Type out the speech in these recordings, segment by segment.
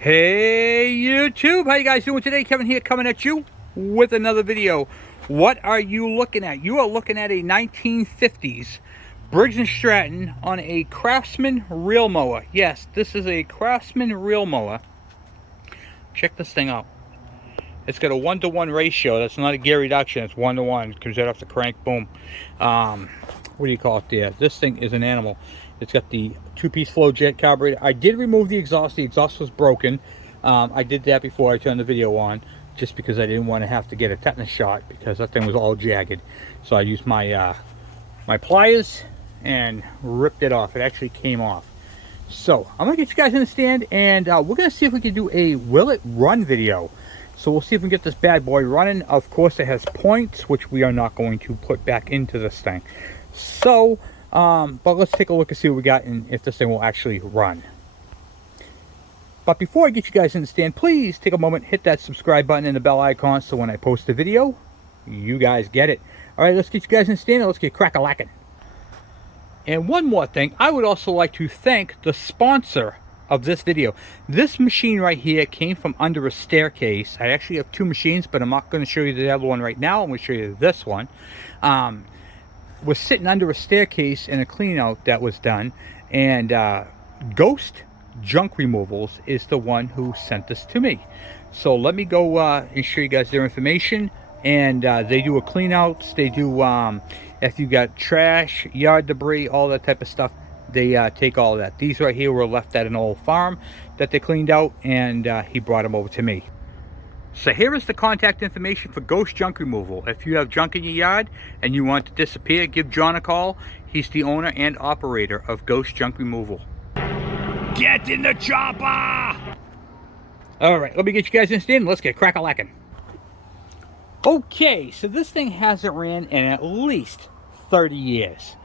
Hey YouTube, how you guys doing today? Kevin here coming at you with another video. What are you looking at? You are looking at a 1950s Briggs and Stratton on a Craftsman reel mower. Yes, this is a Craftsman reel mower. Check this thing out. It's got a 1-to-1 ratio. That's not a gear reduction, it's 1-to-1. It comes right off the crank, boom. What do you call it there? This thing is an animal. It's got the two-piece flow jet carburetor. I did remove the exhaust. The exhaust was broken. I did that before I turned the video on, just because I didn't want to have to get a tetanus shot, because that thing was all jagged. So I used my my pliers and ripped it off. It actually came off. So I'm gonna get you guys in the stand, and we're gonna see if we can do a will it run video. So we'll see if we can get this bad boy running. Of course, it has points, which we are not going to put back into this thing. So, but let's take a look and see what we got and if this thing will actually run. But before I get you guys in the stand, please take a moment, hit that subscribe button and the bell icon, so when I post a video, you guys get it. All right, let's get you guys in the stand and let's get crack-a-lackin'. And one more thing, I would also like to thank the sponsor of this video. This machine right here came from under a staircase. I actually have two machines, but I'm not going to show you the other one right now. I'm going to show you this one. Was sitting under a staircase in a clean out that was done, and Ghost Junk Removals is the one who sent this to me. So let me go and show you guys their information. And they do a clean outs. They do if you got trash, yard debris, all that type of stuff, they take all of that. These right here were left at an old farm that they cleaned out, and he brought them over to me. So here is the contact information for Ghost Junk Removal. If you have junk in your yard and you want to disappear, give John a call. He's the owner and operator of Ghost Junk Removal. Get in the chopper! Alright, let me get you guys in the stand. Let's get crack-a-lackin'. Okay, so this thing hasn't ran in at least 30 years.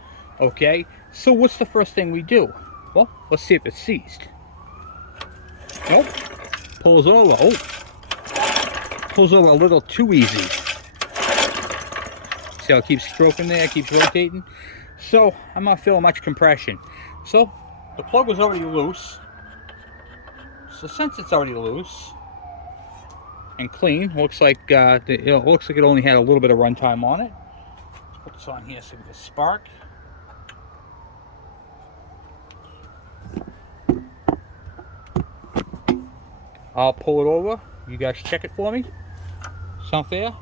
Okay, so what's the first thing we do? Well, let's see if it's seized. Nope. Pulls over. Oh. Pulls over a little too easy. See how it keeps stroking there, it keeps rotating. So I'm not feeling much compression. So the plug was already loose. So since it's already loose and clean, looks like it looks like it only had a little bit of runtime on it. Let's put this on here so we can spark. I'll pull it over. You guys check it for me. Sound fair?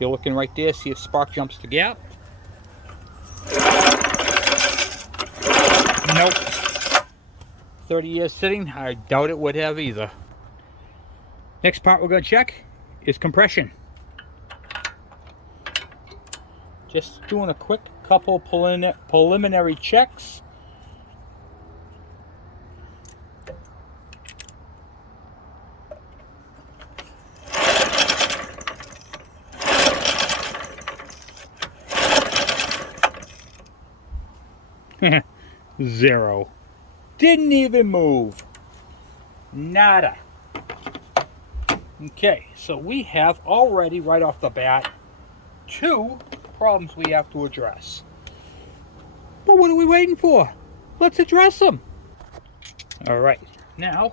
You're looking right there, see if spark jumps the gap. Nope. 30 years sitting, I doubt it would have either. Next part we're going to check is compression. Just doing a quick couple preliminary checks. Zero. Didn't even move. Nada. Okay, so we have already, right off the bat, two problems we have to address. But what are we waiting for? Let's address them. Alright, now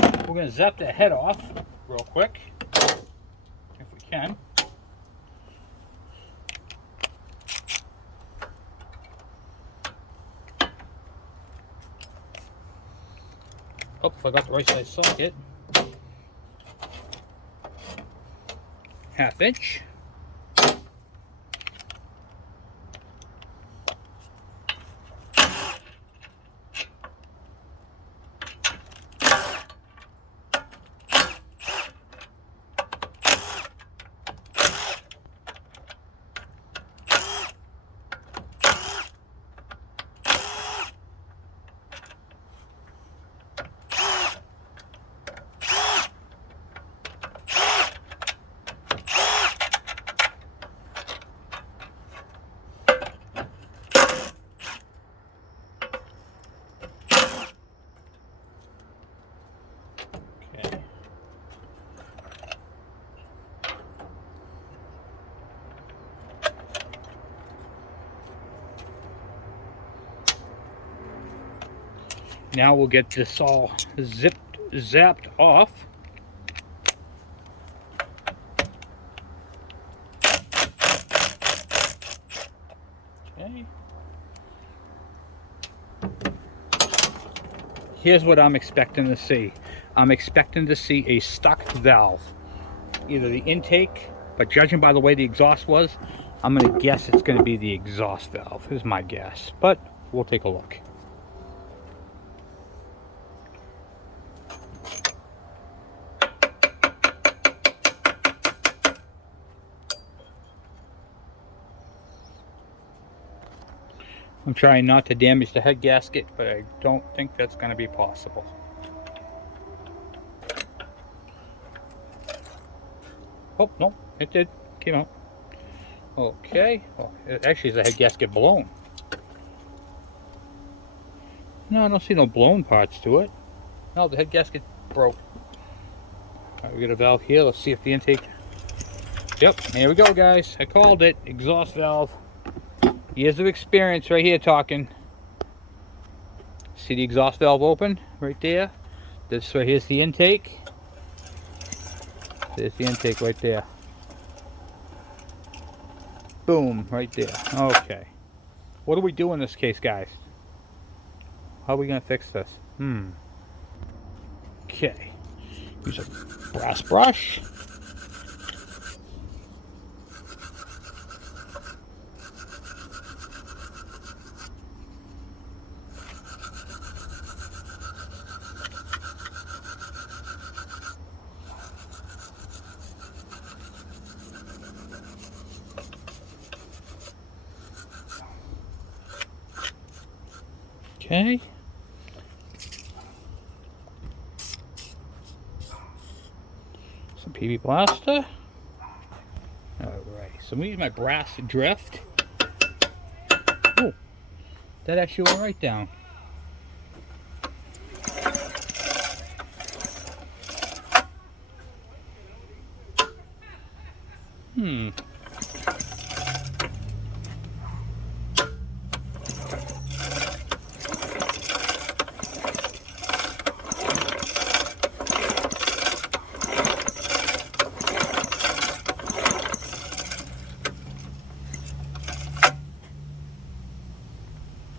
we're going to zap the head off real quick, if we can. Oh, forgot the right size socket. 1/2 inch. Now we'll get this all zipped zapped off. Okay. Here's what I'm expecting to see. I'm expecting to see a stuck valve. Either the intake, but judging by the way the exhaust was, I'm going to guess it's going to be the exhaust valve, is my guess. But we'll take a look. I'm trying not to damage the head gasket, but I don't think that's going to be possible. Oh, no, it did. Came out. Okay. Oh, it actually is a head gasket blown. No, I don't see no blown parts to it. No, the head gasket broke. All right, we got a valve here. Let's see if the intake... Yep, here we go, guys. I called it. Exhaust valve. Years of experience right here talking. See the exhaust valve open right there? This right here's the intake. There's the intake right there. Boom, right there. Okay. What do we do in this case, guys? How are we going to fix this? Okay. Use a brass brush. Okay. Some PB plaster. Alright, so I'm gonna use my brass drift. Oh, that actually went right down.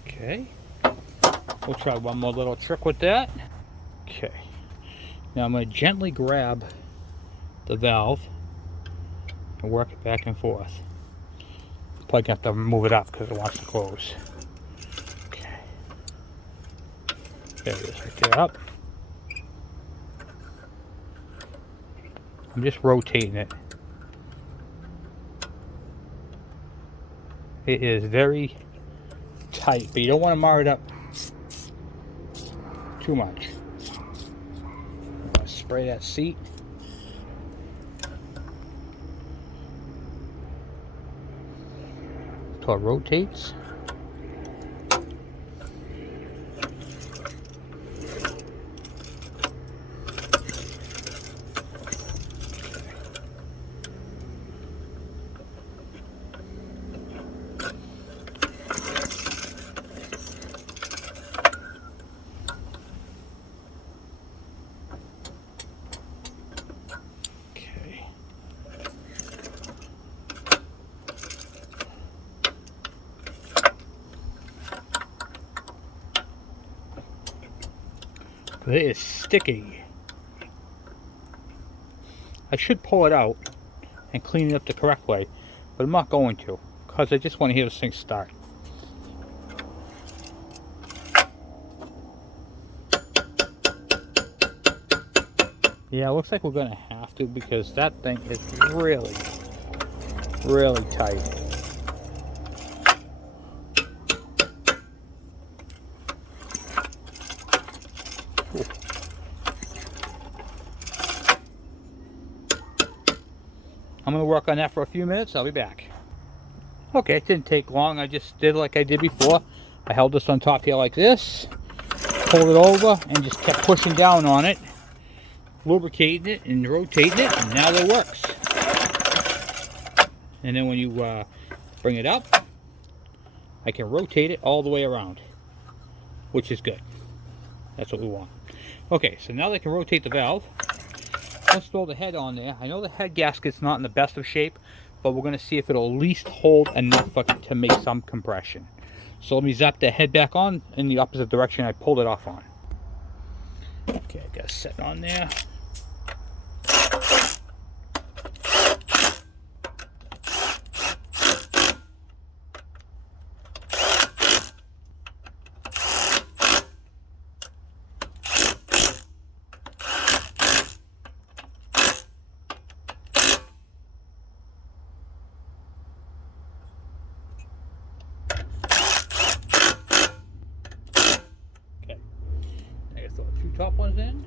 Okay, we'll try one more little trick with that. Okay, now I'm going to gently grab the valve and work it back and forth. Probably going to have to move it up because it wants to close. Okay, there it is, right there, up. I'm just rotating it. It is very tight, but you don't want to mar it up too much. Spray that seat. So it rotates. It is sticky. I should pull it out and clean it up the correct way, but I'm not going to because I just want to hear this thing start. Yeah, it looks like we're going to have to because that thing is really, really tight. I'm going to work on that for a few minutes. I'll be back. Okay, it didn't take long. I just did like I did before. I held this on top here like this, pulled it over, and just kept pushing down on it, lubricating it and rotating it, and now it works. And then when you bring it up, I can rotate it all the way around, which is good. That's what we want. Okay, so now they can rotate the valve. Let's throw the head on there. I know the head gasket's not in the best of shape, but we're going to see if it'll at least hold enough to make some compression. So let me zap the head back on in the opposite direction I pulled it off on. Okay, I got it set on there. Okay, I gotta throw the two top ones in.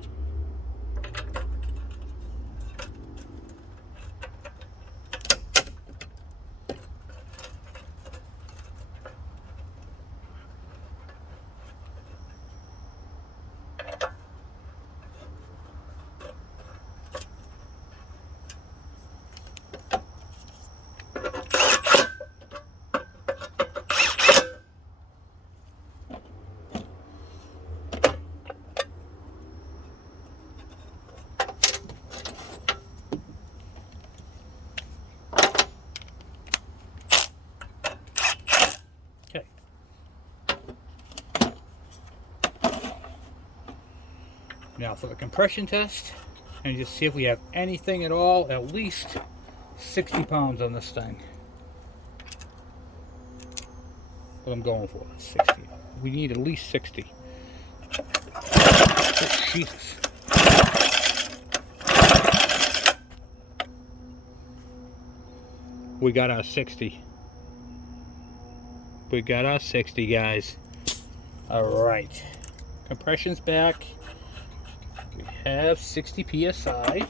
Okay. Now for the compression test, and just see if we have anything at all, at least 60 pounds on this thing. What I'm going for, 60. We need at least 60. Oh, Jesus. We got our 60. We got our 60, guys. All right. Compression's back. We have 60 psi.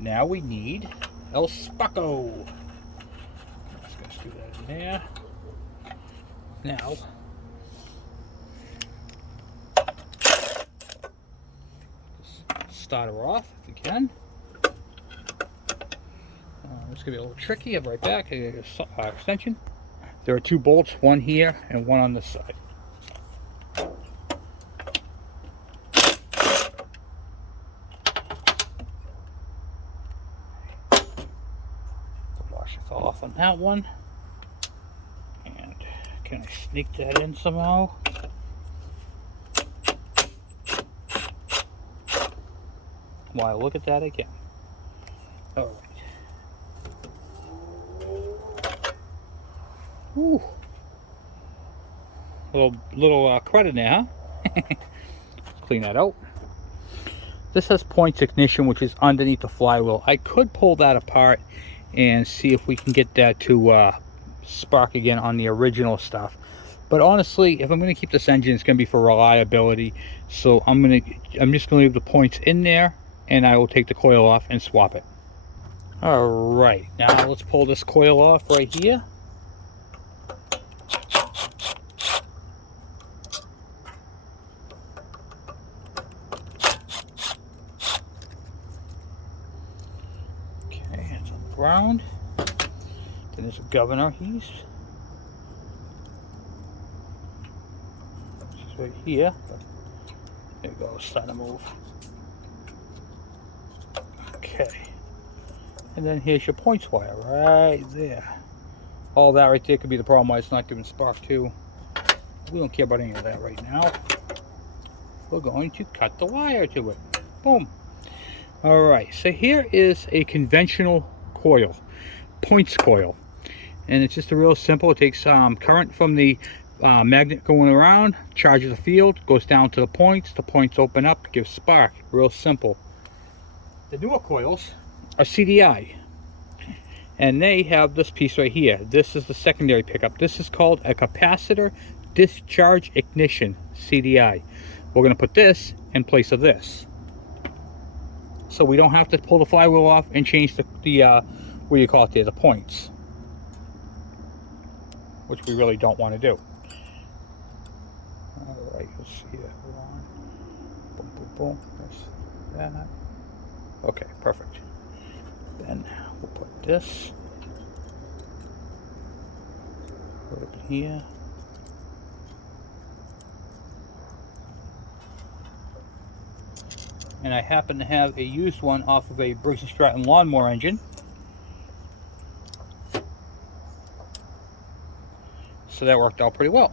Now we need El Spaco. Let's do that in there. Now, start her off if we can. It's gonna be a little tricky. I'll be right back. I got an extension. There are two bolts, one here and one on this side. The washer fell off on that one. And can I sneak that in somehow? While I look at that again. All right. Ooh. Little credit there, huh? Let's clean that out. This has points ignition, which is underneath the flywheel. I could pull that apart and see if we can get that to spark again on the original stuff. But honestly, if I'm going to keep this engine, it's going to be for reliability. So I'm just going to leave the points in there, and I will take the coil off and swap it. All right, now let's pull this coil off right here. Okay, it's on the ground. Then there's a governor. He's right here. There you go, starting to move. Okay. And then here's your points wire right there. All that right there could be the problem why it's not giving spark too. We don't care about any of that right now. We're going to cut the wire to it. Boom. Alright, so here is a conventional coil, points coil. And it's just a real simple, it takes current from the magnet going around, charges the field, goes down to the points open up, gives spark. Real simple. The newer coils are CDI, and they have this piece right here. This is the secondary pickup. This is called a capacitor discharge ignition, CDI. We're going to put this in place of this, so we don't have to pull the flywheel off and change the what do you call it there, the points, which we really don't want to do. All right, let's see that. Hold on. Boom, boom, boom. That's that. Okay, perfect. Then we'll put this right up in here. and I happen to have a used one off of a Briggs and Stratton lawnmower engine. So that worked out pretty well.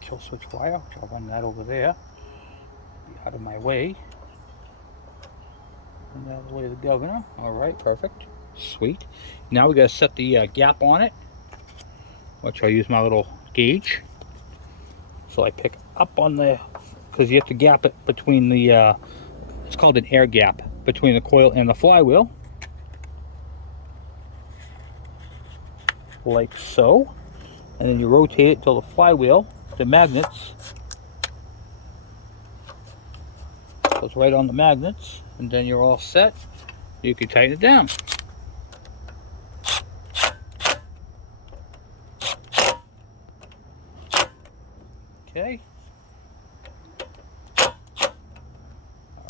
Kill switch wire, which I'll run that over there. Be out of my way. And out of the way of the governor. Alright, perfect. Sweet. Now we gotta set the gap on it, which I'll use my little gauge. So I pick up on the, because you have to gap it between the, it's called an air gap, between the coil and the flywheel. Like so. And then you rotate it till the flywheel, the magnets, goes right on the magnets, and then you're all set. You can tighten it down. Okay.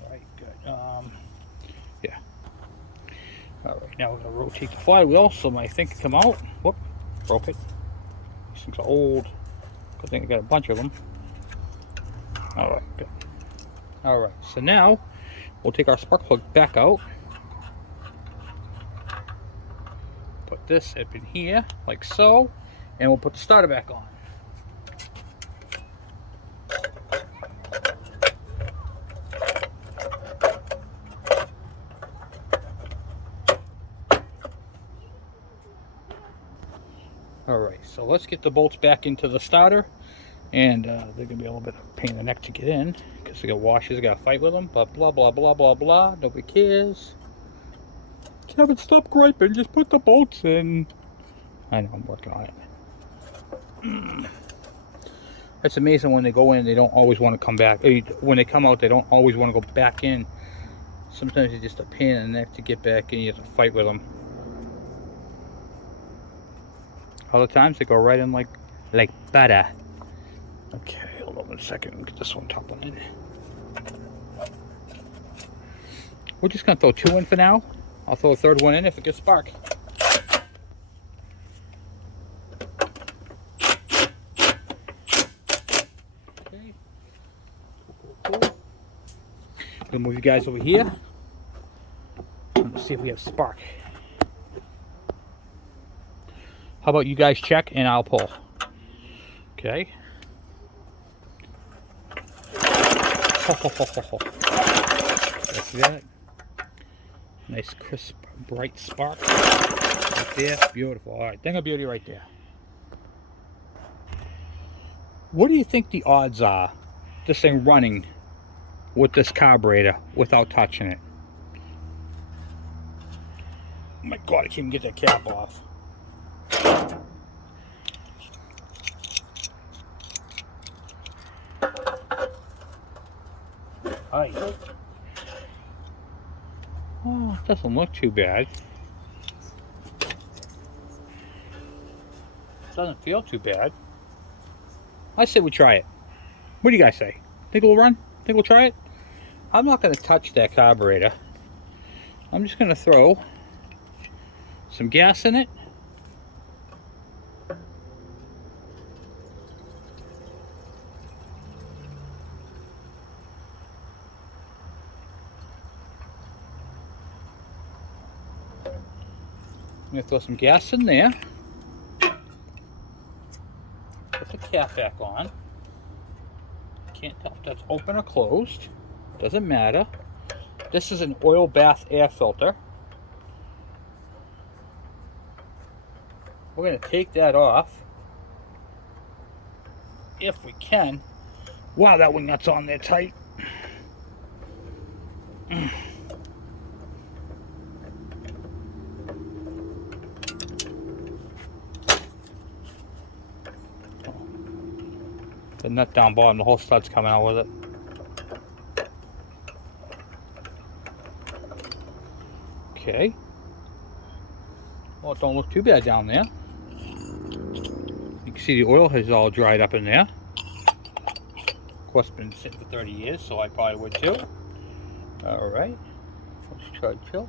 Alright, good. Yeah. Alright, now we're going to rotate the flywheel so my thing can come out. Whoop, broke it. These things are old. Good thing I got a bunch of them. Alright, good. Alright, so now we'll take our spark plug back out. Put this up in here, like so, and we'll put the starter back on. Alright, so let's get the bolts back into the starter, and they're going to be a little bit of a pain in the neck to get in, because they got washers, got to fight with them, but blah blah blah blah blah, nobody cares. Kevin, stop griping, just put the bolts in. I know, I'm working on it. It's amazing when they go in, they don't always want to come back. When they come out, they don't always want to go back in. Sometimes it's just a pain in the neck to get back in, you have to fight with them. Other times they go right in like butter. Okay, hold on a second. Get this one top one in. We're just gonna throw two in for now. I'll throw a third one in if it gets spark. Okay. Cool. Gonna move you guys over here. Let's see if we have spark. How about you guys check and I'll pull? Okay. See that? Nice, crisp, bright spark. Right there. Beautiful. Alright, thing of beauty right there. What do you think the odds are this thing running with this carburetor without touching it? Oh my god, I can't even get that cap off. Hi. Oh, it doesn't look too bad. Doesn't feel too bad. I say we try it. What do you guys say? Think we'll run? Think we'll try it? I'm not going to touch that carburetor. I'm just going to throw some gas in it. I'm going to throw some gas in there. Put the cap back on. Can't tell if that's open or closed. Doesn't matter. This is an oil bath air filter. We're going to take that off. If we can. Wow, that wing nut's on there tight. The nut down bottom, the whole stud's coming out with it. Okay. Well, it don't look too bad down there. can see the oil has all dried up in there. Of course, it's been sitting for 30 years, so I probably would too. Alright. Let's try chill.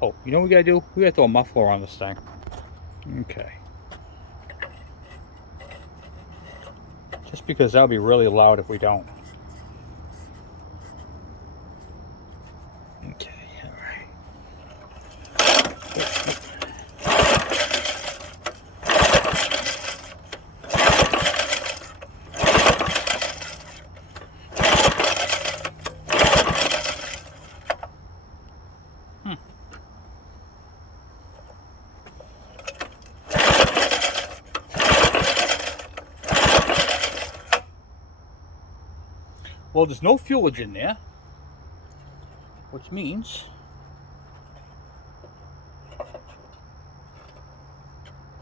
Oh, you know what we gotta do? We gotta throw a muffler on this thing. Okay. Just because that'll be really loud if we don't. Okay, alright. Well, there's no fuelage in there, which means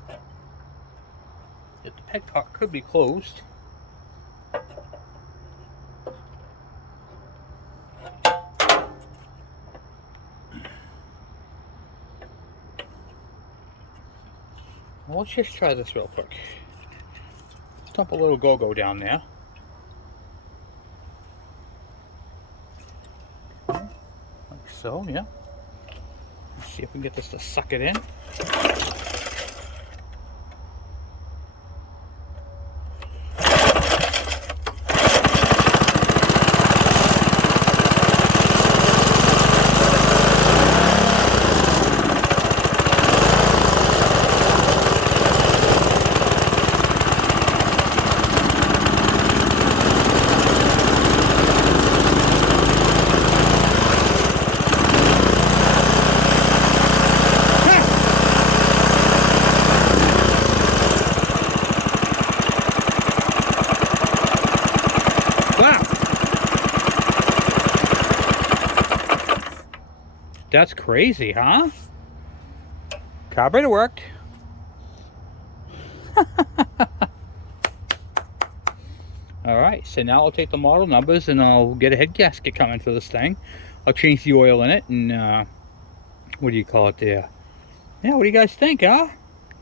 that the petcock could be closed. Well, let's just try this real quick. Dump a little go-go down there. So, yeah. Let's see if we can get this to suck it in. That's crazy, huh? Carburetor worked. Alright, so now I'll take the model numbers and I'll get a head gasket coming for this thing. I'll change the oil in it and, what do you call it there? Yeah, what do you guys think, huh?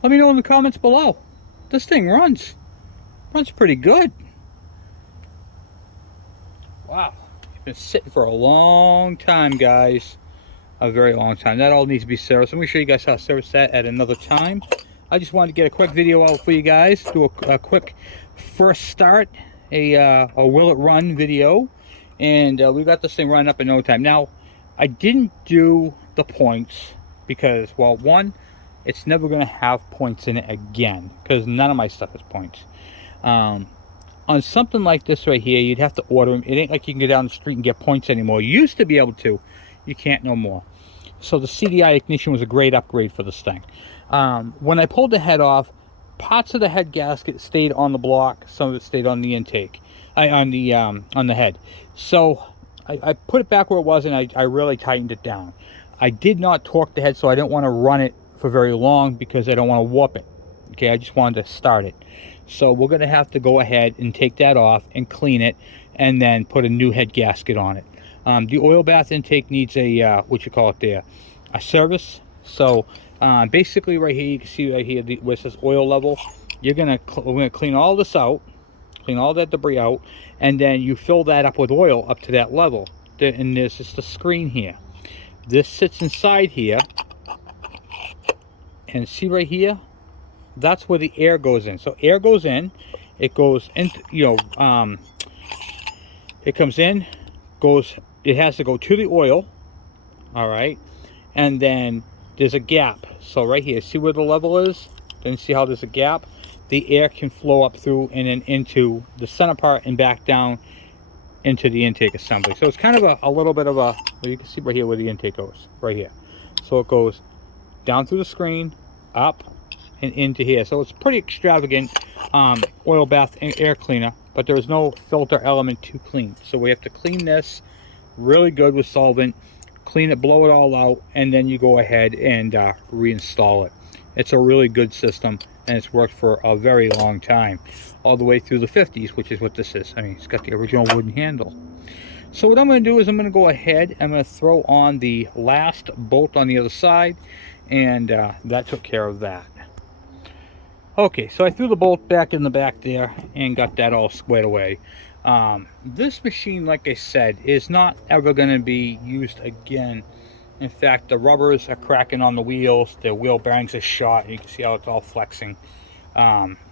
Let me know in the comments below. This thing runs pretty good. Wow, it's been sitting for a long time, guys. A very long time. That all needs to be serviced. Let me show you guys how to service that at another time. I just wanted to get a quick video out for you guys. Do a quick first start, a will it run video, and we got this thing running up in no time. Now, I didn't do the points because, well, one, it's never going to have points in it again because none of my stuff has points. On something like this right here, you'd have to order them. It ain't like you can go down the street and get points anymore. You used to be able to. You can't no more. So the CDI ignition was a great upgrade for this thing. When I pulled the head off, parts of the head gasket stayed on the block. Some of it stayed on the intake, on the head. So I put it back where it was, and I really tightened it down. I did not torque the head, so I didn't want to run it for very long because I don't want to warp it. Okay, I just wanted to start it. So we're going to have to go ahead and take that off and clean it, and then put a new head gasket on it. The oil bath intake needs a, what you call it there, a service. So basically right here, you can see right here where it says oil level. We're gonna clean all this out, clean all that debris out, and then you fill that up with oil up to that level. And there's just a screen here. This sits inside here, and see right here, that's where the air goes in. So air goes in, it goes into, you know, it comes in, goes, it has to go to the oil, all right, and then there's a gap. So right here, see where the level is? Then see how there's a gap? The air can flow up through and then into the center part and back down into the intake assembly. So it's kind of a little bit of a, well, you can see right here where the intake goes, right here. So it goes down through the screen, up, and into here. So it's pretty extravagant oil bath and air cleaner, but there is no filter element to clean. So we have to clean this really good with solvent, clean it, blow it all out, and then you go ahead and reinstall it. It's a really good system, and it's worked for a very long time, all the way through the 50s, which is what this is. I mean, it's got the original wooden handle. So what I'm going to do is I'm going to go ahead, I'm going to throw on the last bolt on the other side, and that took care of that. Okay, so I threw the bolt back in the back there and got that all squared away. This machine, like I said, is not ever going to be used again. In fact, the rubbers are cracking on the wheels, the wheel bearings are shot, and you can see how it's all flexing.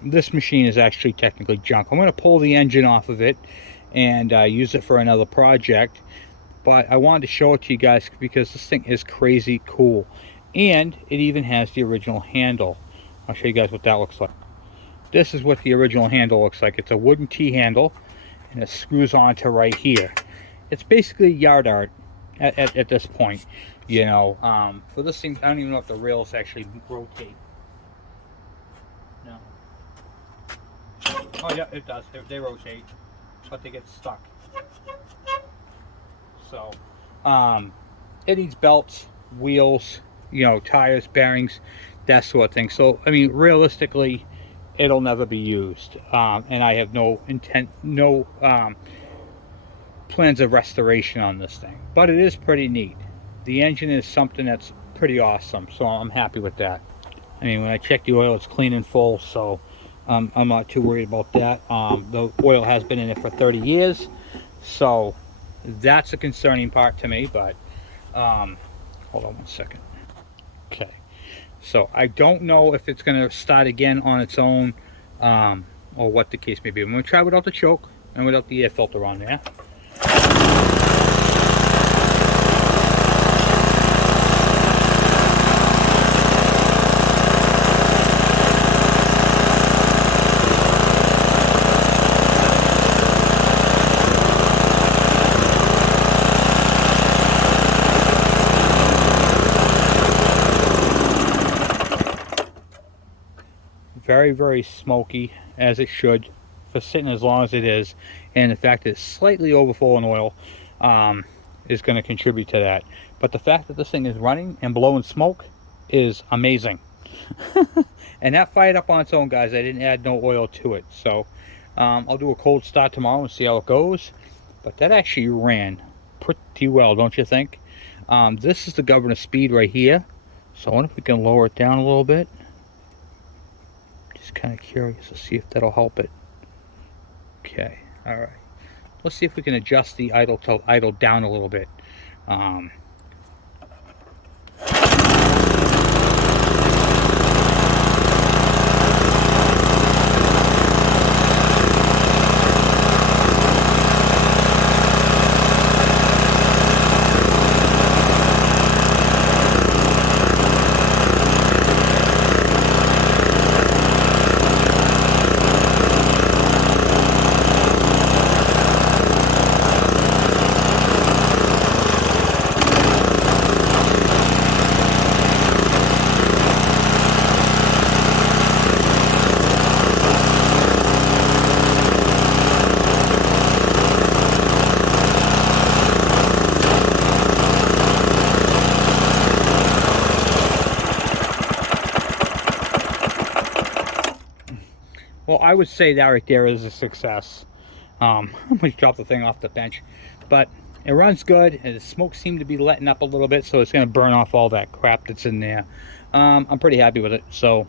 This machine is actually technically junk. I'm going to pull the engine off of it and use it for another project, but I wanted to show it to you guys because this thing is crazy cool, and it even has the original handle. I'll show you guys what that looks like. This is what the original handle looks like. It's a wooden T-handle, and it screws onto right here. It's basically yard art at this point, you know. For this thing, I don't even know if the rails actually rotate. No. Oh yeah, it does. They rotate, but they get stuck. So, it needs belts, wheels, you know, tires, bearings, that sort of thing. So, I mean, realistically, it'll never be used. And I have no intent, no plans of restoration on this thing. But it is pretty neat. The engine is something that's pretty awesome, so I'm happy with that. I mean, when I check the oil, it's clean and full, so I'm not too worried about that. The oil has been in it for 30 years, so that's a concerning part to me, but hold on one second. Okay, so I don't know if it's going to start again on its own, or what the case may be. I'm going to try without the choke and without the air filter on there. Very, very smoky, as it should, for sitting as long as it is, and the fact that it's slightly overfull in oil is going to contribute to that. But the fact that this thing is running and blowing smoke is amazing. And that fired up on its own, guys. I didn't add no oil to it, so I'll do a cold start tomorrow and see how it goes. But that actually ran pretty well, don't you think? This is the governor speed right here, so I wonder if we can lower it down a little bit. Just kind of curious to see if that'll help it. Okay, all right. Let's see if we can adjust the idle down a little bit. Well, I would say that right there is a success. I'm going to drop the thing off the bench. But it runs good, and the smoke seemed to be letting up a little bit, so it's going to burn off all that crap that's in there. I'm pretty happy with it. So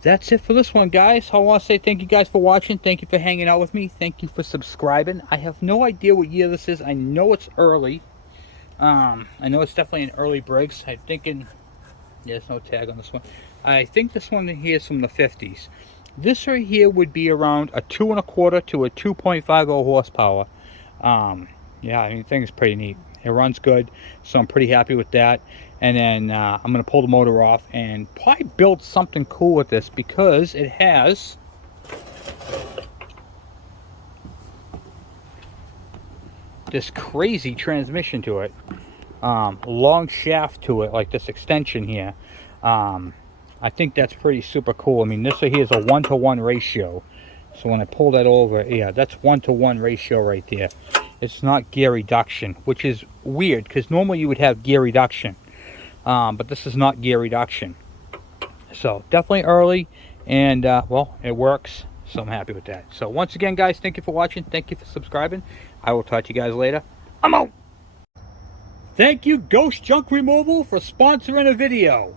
that's it for this one, guys. I want to say thank you guys for watching. Thank you for hanging out with me. Thank you for subscribing. I have no idea what year this is. I know it's early. I know it's definitely an early Briggs. I'm thinking... there's no tag on this one. I think this one here is from the 50s. This right here would be around a 2 1/4 to a 2.50 horsepower. Yeah, I mean, the thing is pretty neat. It runs good, so I'm pretty happy with that. And then I'm going to pull the motor off and probably build something cool with this, because it has this crazy transmission to it. Long shaft to it, like this extension here. I think that's pretty super cool. I mean, this right here is a 1-to-1 ratio. So when I pull that over, yeah, that's 1-to-1 ratio right there. It's not gear reduction, which is weird, because normally you would have gear reduction. But this is not gear reduction. So definitely early, and well, it works. So I'm happy with that. So once again, guys, thank you for watching. Thank you for subscribing. I will talk to you guys later. I'm out. Thank you, Ghost Junk Removal, for sponsoring a video.